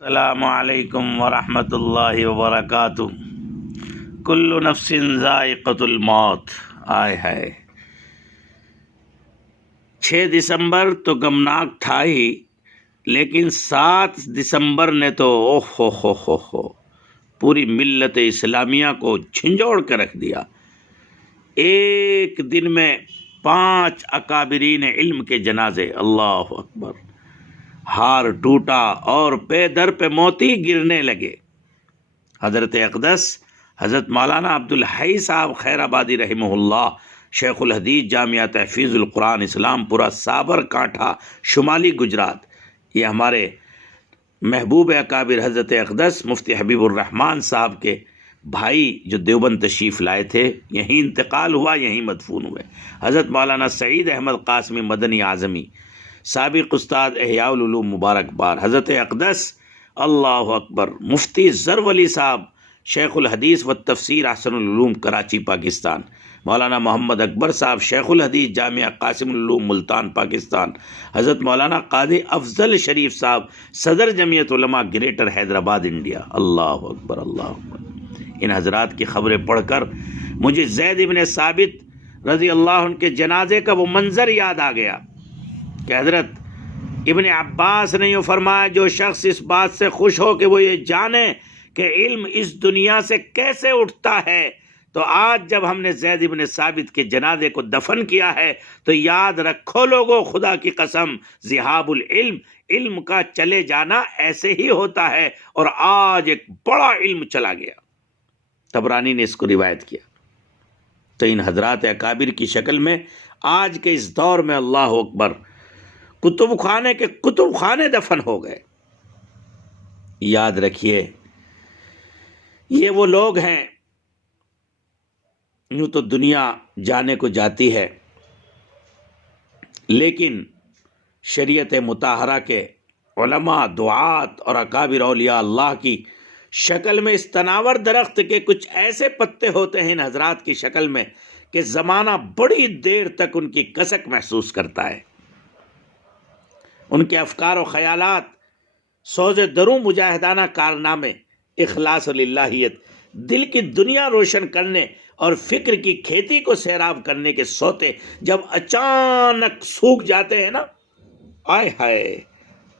السلام علیکم ورحمۃ اللہ وبرکاتہ۔ کل نفس ذائقۃ الموت۔ آئے ہے 6 دسمبر تو غمناک تھا ہی، لیکن 7 دسمبر نے تو ہو پوری ملت اسلامیہ کو جھنجھوڑ کے رکھ دیا۔ ایک دن میں 5 اکابرین علم کے جنازے، اللہ اکبر، ہار ٹوٹا اور پے در پہ موتی گرنے لگے۔ حضرت اقدس حضرت مولانا عبدالحی صاحب خیر آبادی رحمہ اللہ، شیخ الحدیث جامعہ تحفیظ القرآن اسلام پورہ سابر کانٹھا شمالی گجرات، یہ ہمارے محبوب اکابر حضرت اقدس مفتی حبیب الرحمن صاحب کے بھائی جو دیوبند تشریف لائے تھے، یہیں انتقال ہوا، یہیں مدفون ہوئے۔ حضرت مولانا سعید احمد قاسمی مدنی اعظمی، سابق استاد احیاء العلوم مبارکباد۔ حضرت اقدس اللہ اکبر مفتی ظفر ولی صاحب، شیخ الحدیث و تفسیر احسن العلوم کراچی پاکستان۔ مولانا محمد اکبر صاحب، شیخ الحدیث جامعہ قاسم العلوم ملتان پاکستان۔ حضرت مولانا قاضی افضل شریف صاحب، صدر جمعیت علماء گریٹر حیدرآباد انڈیا۔ اللہ اکبر اللہ اکبر۔ ان حضرات کی خبریں پڑھ کر مجھے زید ابن ثابت رضی اللہ عنہ کے جنازے کا وہ منظر یاد آ گیا کہ حضرت ابن عباس نے یوں فرمایا، جو شخص اس بات سے خوش ہو کہ وہ یہ جانے کہ علم اس دنیا سے کیسے اٹھتا ہے، تو آج جب ہم نے زید ابن ثابت کے جنازے کو دفن کیا ہے تو یاد رکھو لوگوں، خدا کی قسم، ذہاب العلم، علم کا چلے جانا ایسے ہی ہوتا ہے، اور آج ایک بڑا علم چلا گیا۔ طبرانی نے اس کو روایت کیا۔ تو ان حضرات اکابر کی شکل میں آج کے اس دور میں اللہ اکبر کتب خانے کے کتب خانے دفن ہو گئے۔ یاد رکھیے، یہ وہ لوگ ہیں، یوں تو دنیا جانے کو جاتی ہے، لیکن شریعت مطہرہ کے علماء، دعات اور اکابر اولیاء اللہ کی شکل میں اس تناور درخت کے کچھ ایسے پتے ہوتے ہیں ان حضرات کی شکل میں کہ زمانہ بڑی دیر تک ان کی کسک محسوس کرتا ہے۔ ان کے افکار و خیالات، سوز دروں مجاہدانہ کارنامے، اخلاص و للہیت، دل کی دنیا روشن کرنے اور فکر کی کھیتی کو سیراب کرنے کے سوتے جب اچانک سوکھ جاتے ہیں نا، آئے ہائے،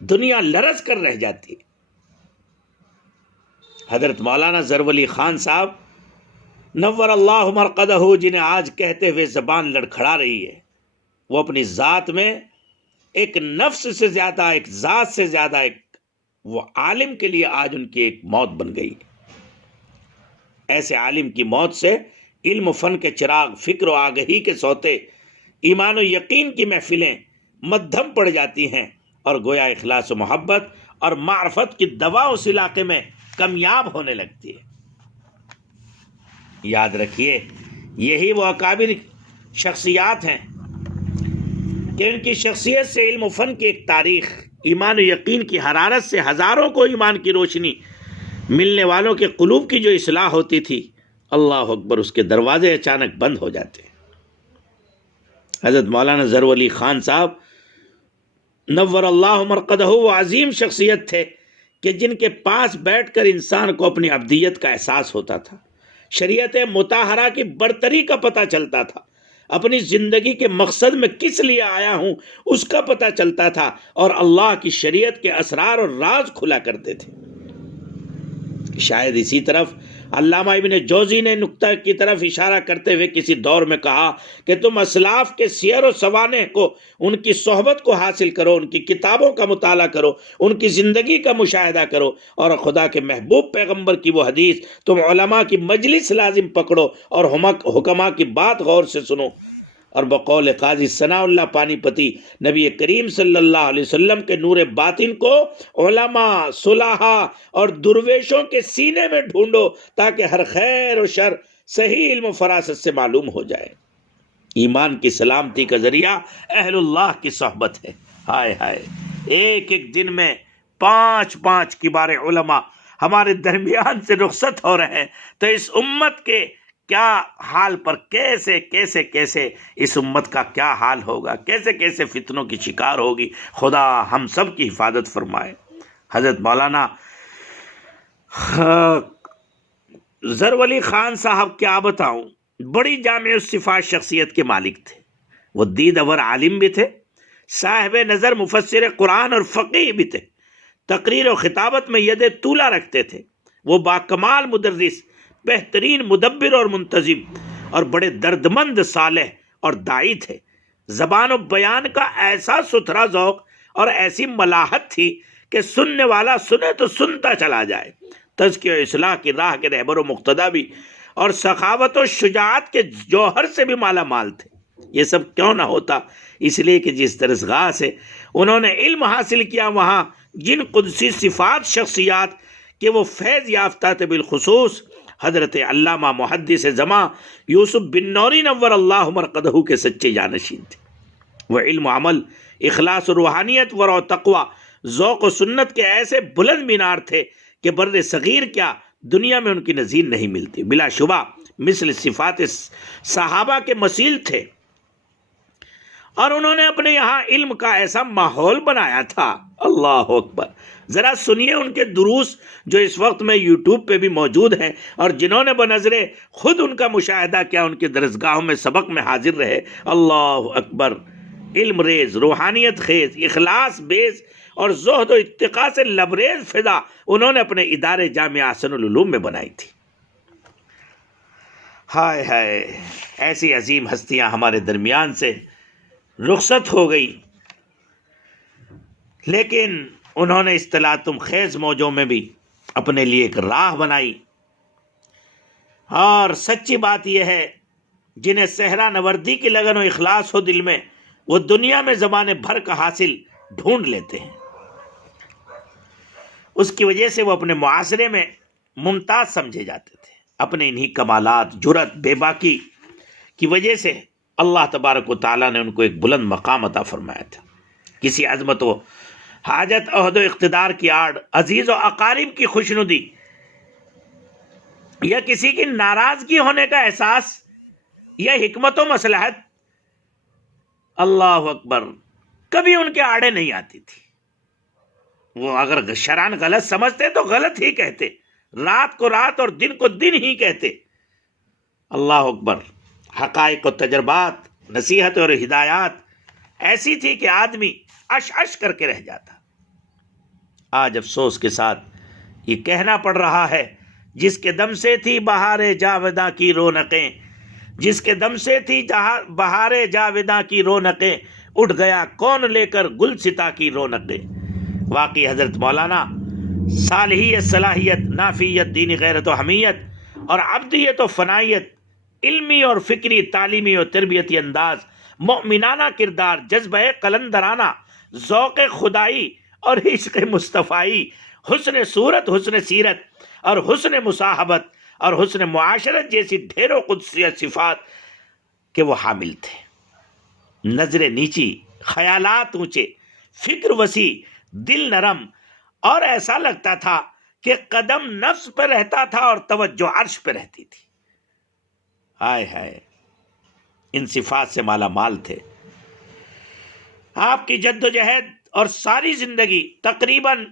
دنیا لرز کر رہ جاتی ہے۔ حضرت مولانا ظفر ولی خان صاحب نور اللہ مرقدہ، جنہیں آج کہتے ہوئے زبان لڑکھڑا رہی ہے، وہ اپنی ذات میں ایک نفس سے زیادہ، ایک ذات سے زیادہ، ایک وہ عالم کے لیے آج ان کی ایک موت بن گئی۔ ایسے عالم کی موت سے علم و فن کے چراغ، فکر و آگہی کے سوتے، ایمان و یقین کی محفلیں مدھم پڑ جاتی ہیں، اور گویا اخلاص و محبت اور معرفت کی دوا اس علاقے میں کمیاب ہونے لگتی ہے۔ یاد رکھیے، یہی وہ اکابر شخصیات ہیں کہ ان کی شخصیت سے علم و فن کی ایک تاریخ، ایمان و یقین کی حرارت سے ہزاروں کو ایمان کی روشنی ملنے والوں کے قلوب کی جو اصلاح ہوتی تھی، اللہ اکبر، اس کے دروازے اچانک بند ہو جاتے ہیں۔ حضرت مولانا ظفر ولی خان صاحب نور اللہ مرقدہ وہ عظیم شخصیت تھے کہ جن کے پاس بیٹھ کر انسان کو اپنی عبدیت کا احساس ہوتا تھا، شریعت مطہرہ کی برتری کا پتہ چلتا تھا، اپنی زندگی کے مقصد میں کس لیے آیا ہوں اس کا پتہ چلتا تھا، اور اللہ کی شریعت کے اسرار اور راز کھلا کرتے تھے۔ شاید اسی طرف علامہ ابن جوزی نے نکتہ کی طرف اشارہ کرتے ہوئے کسی دور میں کہا کہ تم اسلاف کے سیر و سوانح کو، ان کی صحبت کو حاصل کرو، ان کی کتابوں کا مطالعہ کرو، ان کی زندگی کا مشاہدہ کرو، اور خدا کے محبوب پیغمبر کی وہ حدیث تم علماء کی مجلس لازم پکڑو اور حکماء کی بات غور سے سنو۔ اور بقول قاضی ثناء اللہ پانی پتی، نبی کریم صلی اللہ علیہ وسلم کے نور باطن کو علماء، صلحاء اور درویشوں کے سینے میں ڈھونڈو تاکہ ہر خیر و شر صحیح علم و فراست سے معلوم ہو جائے۔ ایمان کی سلامتی کا ذریعہ اہل اللہ کی صحبت ہے۔ ہائے ہائے، ایک ایک دن میں 5 کبار علماء ہمارے درمیان سے رخصت ہو رہے ہیں، تو اس امت کے کیا حال پر کیسے اس امت کا کیا حال ہوگا، کیسے فتنوں کی شکار ہوگی۔ خدا ہم سب کی حفاظت فرمائے۔ حضرت مولانا ظر ولی خان صاحب کیا بتاؤں، بڑی جامع الصفات شخصیت کے مالک تھے. وہ دیدور عالم بھی تھے، صاحب نظر مفسر قرآن اور فقیہ بھی تھے. تقریر و خطابت میں ید طولہ رکھتے تھے. وہ باکمال مدرس، بہترین مدبر اور منتظم، اور بڑے دردمند صالح اور داعی تھے. زبان و بیان کا ایسا ستھرا ذوق اور ایسی ملاحت تھی کہ سننے والا سنے تو سنتا چلا جائے. تزکیہ و اصلاح کی راہ کے رہبر و مقتدی بھی، اور سخاوت و شجاعت کے جوہر سے بھی مالا مال تھے. یہ سب کیوں نہ ہوتا؟ اس لیے کہ جس درسگاہ سے انہوں نے علم حاصل کیا، وہاں جن قدسی صفات شخصیات کہ وہ فیض یافتہ تھے، بالخصوص حضرت علامہ محدث زماں یوسف بن نوری نور اللہ مرقدہ کے سچے جانشین تھے. وہ علم و عمل، اخلاص و روحانیت، ورع و تقوی، ذوق و سنت کے ایسے بلند مینار تھے کہ بر صغیر کیا دنیا میں ان کی نظیر نہیں ملتی. بلا شبہ مثل صفات صحابہ کے مثیل تھے، اور انہوں نے اپنے یہاں علم کا ایسا ماحول بنایا تھا. اللہ اکبر. ذرا سنیے ان کے دروس جو اس وقت میں یوٹیوب پہ بھی موجود ہیں، اور جنہوں نے بنظر خود ان کا مشاہدہ کیا، ان کے درسگاہوں میں سبق میں حاضر رہے. اللہ اکبر. علم ریز، روحانیت خیز، اخلاص بیز اور زہد و اتقاء سے لبریز فضا انہوں نے اپنے ادارے جامعہ احسن العلوم میں بنائی تھی. ہائے ہائے، ایسی عظیم ہستیاں ہمارے درمیان سے رخصت ہو گئی، لیکن انہوں نے اصطلاحاتم خیز موجوں میں بھی اپنے لیے ایک راہ بنائی. اور سچی بات یہ ہے، جنہیں صحرا نوردی کی لگن و اخلاص ہو دل میں، وہ دنیا میں زمانے بھر کا حاصل ڈھونڈ لیتے ہیں. اس کی وجہ سے وہ اپنے معاشرے میں ممتاز سمجھے جاتے تھے. اپنے انہی کمالات، جرأت، بے باکی کی وجہ سے اللہ تبارک و تعالیٰ نے ان کو ایک بلند مقام عطا فرمایا تھا. کسی عظمت و حاجت، عہد و اقتدار کی آڑ، عزیز و اقارب کی خوشنودی یا کسی کی ناراضگی ہونے کا احساس یا حکمت و مصلحت، اللہ اکبر، کبھی ان کے آڑے نہیں آتی تھی. وہ اگر شرعاً غلط سمجھتے تو غلط ہی کہتے، رات کو رات اور دن کو دن ہی کہتے. اللہ اکبر. حقائق و تجربات، نصیحت اور ہدایات ایسی تھی کہ آدمی اش اش کر کے رہ جاتا. آج افسوس کے ساتھ یہ کہنا پڑ رہا ہے، جس کے دم سے تھی بہار جاوداں کی رونقیں، جس کے دم سے تھی بہار جاوداں کی رونقیں، اٹھ گیا کون لے کر گلستاں کی رونقیں. واقعی حضرت مولانا صالحیت، صلاحیت، نافیت، دینی غیرت و حمیت اور عبدیت و فنائیت، علمی اور فکری، تعلیمی اور تربیتی انداز، مؤمنانہ کردار، جذبہ قلندرانہ، ذوق خدائی اور عشق مصطفائی، حسن صورت، حسن سیرت اور حسن مصاحبت اور حسن معاشرت جیسی ڈھیروں قدسی صفات کے وہ حامل تھے. نظر نیچی، خیالات اونچے، فکر وسیع، دل نرم، اور ایسا لگتا تھا کہ قدم نفس پہ رہتا تھا اور توجہ عرش پہ رہتی تھی. ہائے ہائے، ان صفات سے مالا مال تھے. آپ کی جد و جہد اور ساری زندگی تقریباً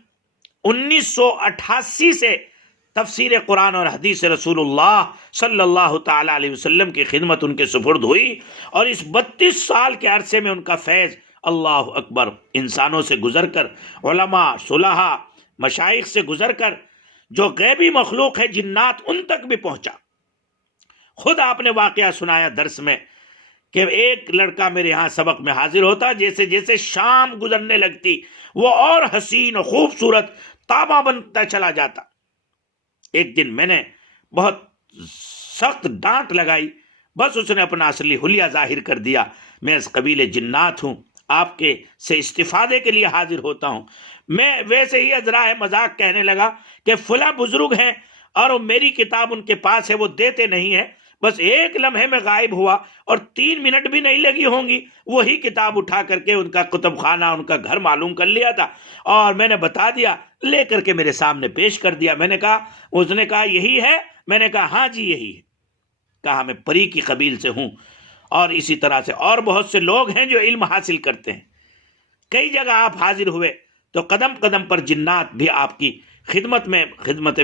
1988 سے تفسیر قرآن اور حدیث رسول اللہ صلی اللہ تعالی علیہ وسلم کی خدمت ان کے سپرد ہوئی، اور اس 32 سال کے عرصے میں ان کا فیض، اللہ اکبر، انسانوں سے گزر کر، علماء، صلحاء، مشائخ سے گزر کر، جو غیبی مخلوق ہے جنات، ان تک بھی پہنچا. خود آپ نے واقعہ سنایا درس میں کہ ایک لڑکا میرے یہاں سبق میں حاضر ہوتا، جیسے جیسے شام گزرنے لگتی وہ اور حسین و خوبصورت تابہ بنتا چلا جاتا. ایک دن میں نے بہت سخت ڈانٹ لگائی، بس اس نے اپنا اصلی حلیہ ظاہر کر دیا. میں اس قبیل جنات ہوں، آپ کے سے استفادے کے لیے حاضر ہوتا ہوں. میں ویسے ہی ازراہ مذاق کہنے لگا کہ فلاں بزرگ ہیں اور میری کتاب ان کے پاس ہے، وہ دیتے نہیں ہیں. بس ایک لمحے میں غائب ہوا اور 3 منٹ بھی نہیں لگی ہوں گی، وہی کتاب اٹھا کر کے ان کا کتب خانہ، ان کا گھر معلوم کر لیا تھا، اور میں نے بتا دیا، لے کر کے میرے سامنے پیش کر دیا. میں نے کہا، اس نے کہا یہی ہے؟ میں نے کہا ہاں جی یہی ہے. کہا میں پری کی قبیل سے ہوں. اور اسی طرح سے اور بہت سے لوگ ہیں جو علم حاصل کرتے ہیں. کئی جگہ آپ حاضر ہوئے تو قدم قدم پر جنات بھی آپ کی خدمت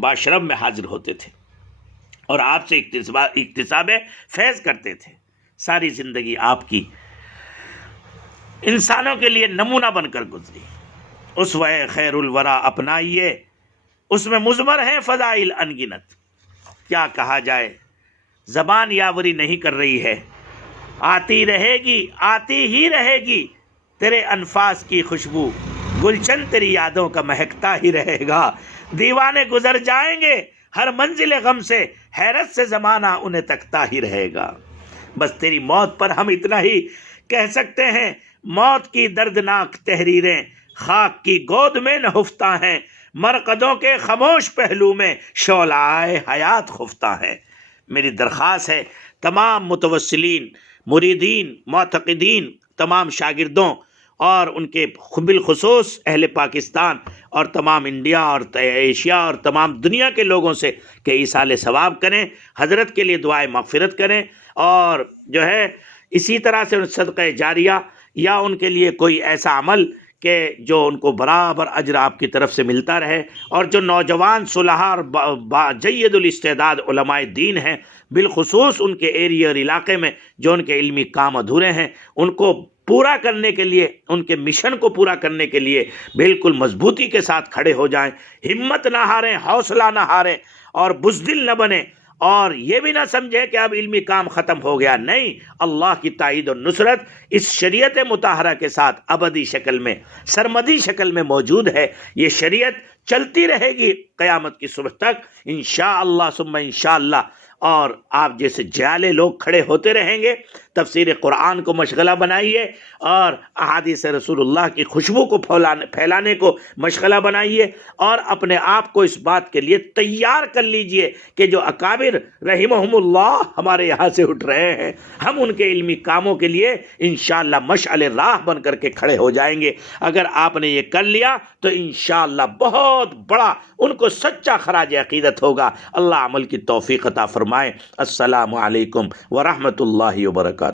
باشرف میں حاضر ہوتے تھے اور آپ سے اکتساب فیض کرتے تھے. ساری زندگی آپ کی انسانوں کے لیے نمونہ بن کر گزری. اسوہ خیر الورا اپنائیے، اس میں مضمر ہیں فضائل انگنت. کیا کہا جائے، زبان یاوری نہیں کر رہی ہے. آتی رہے گی، آتی ہی رہے گی تیرے انفاس کی خوشبو، گلشن تیری یادوں کا مہکتا ہی رہے گا. دیوانے گزر جائیں گے ہر منزل غم سے، حیرت سے زمانہ انہیں تکتا ہی رہے گا. بس تیری موت پر ہم اتنا ہی کہہ سکتے ہیں، موت کی دردناک تحریریں خاک کی گود میں نہفتہ ہیں، مرقدوں کے خاموش پہلو میں شعلۂ حیات خفتہ ہیں. میری درخواست ہے تمام متوسلین، مریدین، معتقدین، تمام شاگردوں اور ان کے بالخصوص اہل پاکستان اور تمام انڈیا اور ایشیا اور تمام دنیا کے لوگوں سے کہ ایصال ثواب کریں، حضرت کے لیے دعائے مغفرت کریں، اور جو ہے اسی طرح سے صدقہ جاریہ یا ان کے لیے کوئی ایسا عمل کہ جو ان کو برابر اجر آپ کی طرف سے ملتا رہے. اور جو نوجوان صلحاء اور جید الاستعداد علماء دین ہیں، بالخصوص ان کے ایریا اور علاقے میں جو ان کے علمی کام ادھورے ہیں، ان کو پورا کرنے کے لیے، ان کے مشن کو پورا کرنے کے لیے بالکل مضبوطی کے ساتھ کھڑے ہو جائیں. ہمت نہ ہاریں، حوصلہ نہ ہاریں اور بزدل نہ بنیں، اور یہ بھی نہ سمجھے کہ اب علمی کام ختم ہو گیا. نہیں، اللہ کی تائید و نصرت اس شریعت مطہرہ کے ساتھ ابدی شکل میں، سرمدی شکل میں موجود ہے. یہ شریعت چلتی رہے گی قیامت کی صبح تک انشاءاللہ ثم انشاءاللہ. اور آپ جیسے جالے لوگ کھڑے ہوتے رہیں گے. تفسیر قرآن کو مشغلہ بنائیے اور احادیث رسول اللہ کی خوشبو کو پھیلانے کو مشغلہ بنائیے، اور اپنے آپ کو اس بات کے لیے تیار کر لیجئے کہ جو اکابر رحمہم اللہ ہمارے یہاں سے اٹھ رہے ہیں، ہم ان کے علمی کاموں کے لیے انشاءاللہ مشعل راہ بن کر کے کھڑے ہو جائیں گے. اگر آپ نے یہ کر لیا تو انشاءاللہ بہت بڑا ان کو سچا خراج عقیدت ہوگا. اللہ عمل کی توفیق عطا فرمائے. السلام علیکم ورحمۃ اللہ وبرکاتہ.